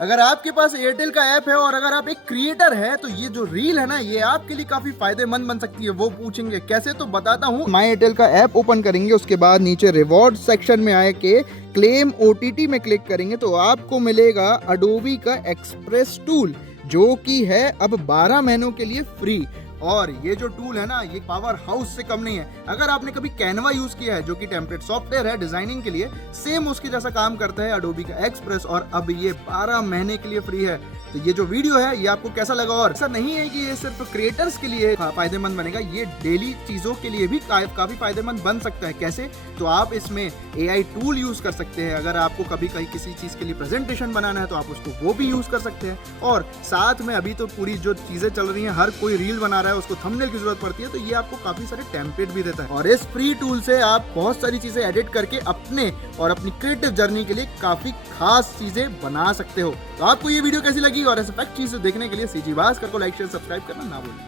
अगर आपके पास एयरटेल का ऐप है और अगर आप एक क्रिएटर है तो ये जो रील है ना ये आपके लिए काफी फायदेमंद बन सकती है। वो पूछेंगे कैसे, तो बताता हूँ। माई एयरटेल का ऐप ओपन करेंगे, उसके बाद नीचे रिवॉर्ड सेक्शन में आए के क्लेम ओटीटी में क्लिक करेंगे तो आपको मिलेगा अडोबी का एक्सप्रेस टूल, जो कि है अब 12 महीनों के लिए फ्री। और ये जो टूल है ना ये पावर हाउस से कम नहीं है। अगर आपने कभी कैनवा यूज किया है जो कि टेम्पलेट सॉफ्टवेयर है डिजाइनिंग के लिए, सेम उसके जैसा काम करता है अडोबी का एक्सप्रेस, और अब ये 12 महीने के लिए फ्री है। तो ये जो वीडियो है ये आपको कैसा लगा? और ऐसा नहीं है कि ये सिर्फ क्रिएटर्स के लिए फायदेमंद बनेगा, ये डेली चीजों के लिए भी काफी फायदेमंद बन सकता है। कैसे? तो आप इसमें एआई टूल यूज कर सकते हैं। अगर आपको कभी कहीं किसी चीज के लिए प्रेजेंटेशन बनाना है तो आप उसको वो भी यूज कर सकते हैं। और साथ में अभी तो पूरी जो चीजें चल रही हैं, हर कोई रील बना रहा है, उसको थंबनेल की जरूरत पड़ती है, तो ये आपको काफी सारे टेम्पलेट भी देता है। और इस फ्री टूल से आप बहुत सारी चीजें एडिट करके अपने और अपनी क्रिएटिव जर्नी के लिए काफी खास चीजें बना सकते हो। तो आपको ये वीडियो कैसी लगी और ऐसे फैक्ट चीज देखने के लिए सीजी भास्कर को लाइक शेयर सब्सक्राइब करना ना भूलें।